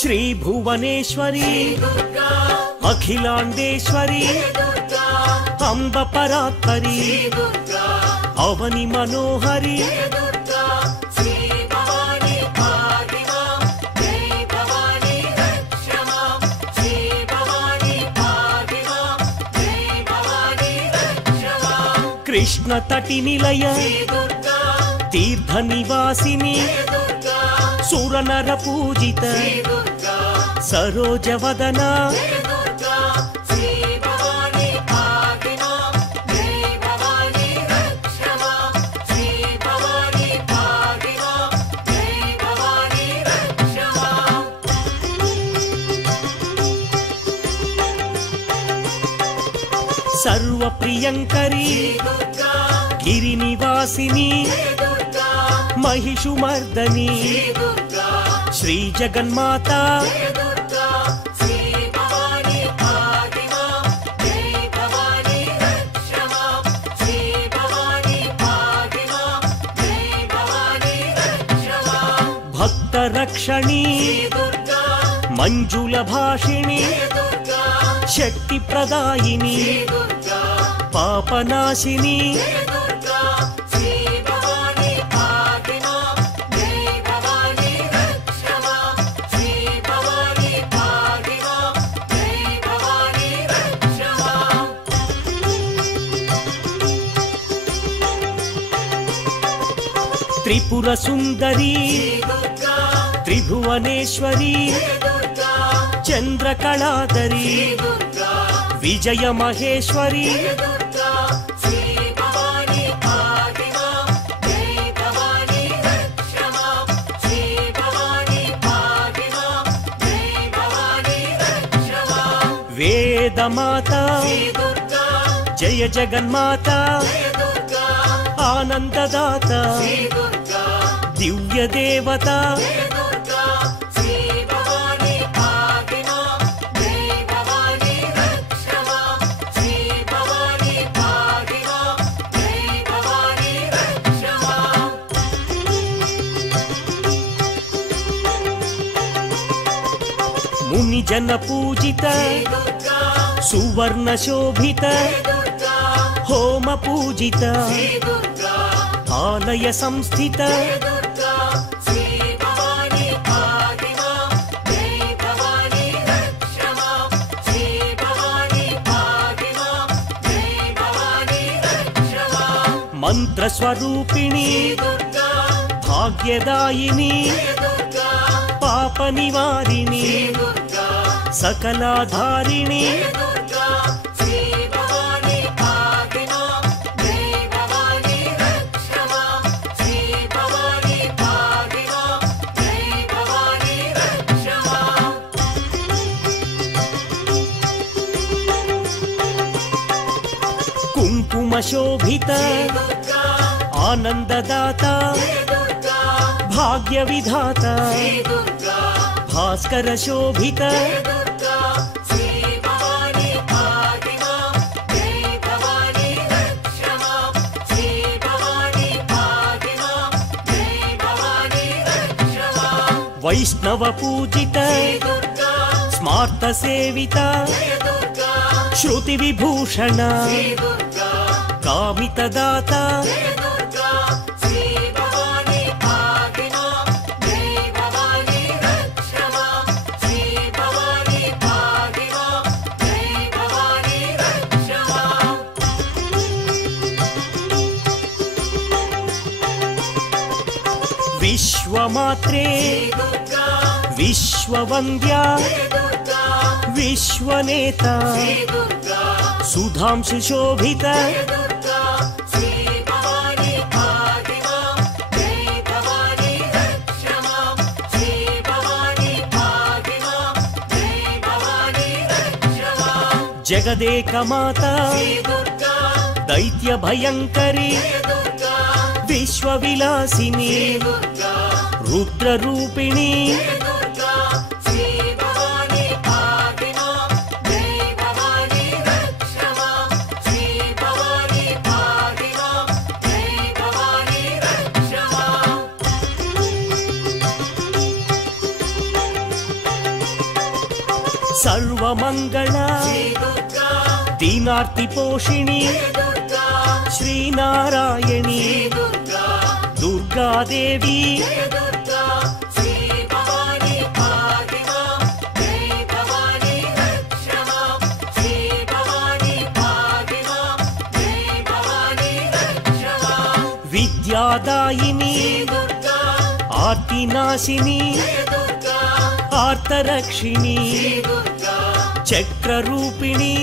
श्री भुवनेश्वरी अखिलांडेश्वरी अंब परात्परी अवनि मनोहरी कृष्ण तटि निलय तीर्थ निवासिनी सुरनर पूजित सरोज वदना सर्व प्रियंकरी गिरिनिवासिनी महिषुमर्दनी श्री जगन्माता भक्त रक्षणी मंजुल भाषिणी शक्ति प्रदायिनी पापनाशिनी त्रिपुर सुंदरी त्रिभुवनेश्वरी चंद्रकलाधरी विजय महेश्वरी वेद माता जय जगन्माता आनंददाता दिव्य देवता मुनि जन पूजित सुवर्ण शोभित होम पूजित आलय संस्थित मंत्र स्वरूपिणी भाग्यदायिनी पाप निवारिणी सकलाधारिणी कुंकुम शोभित आनंददाता भाग्य विधाता भास्कर शोभित वैष्णव पूजित स्मार्त सेविता श्रुति विभूषण कामित दाता विश्वमात्रे विश्ववन्द्या विश्वनेता सुधांशु शोभित जगदेक माता दैत्य भयंकरी विश्वविलासिनी रुद्र रूपिणी सर्वमंगल दीनार्ति पोषिणी श्रीनारायणी दुर्गा देवी विद्यादायिनी आर्तिनाशिनी आर्तरक्षिणी चक्ररूपिणी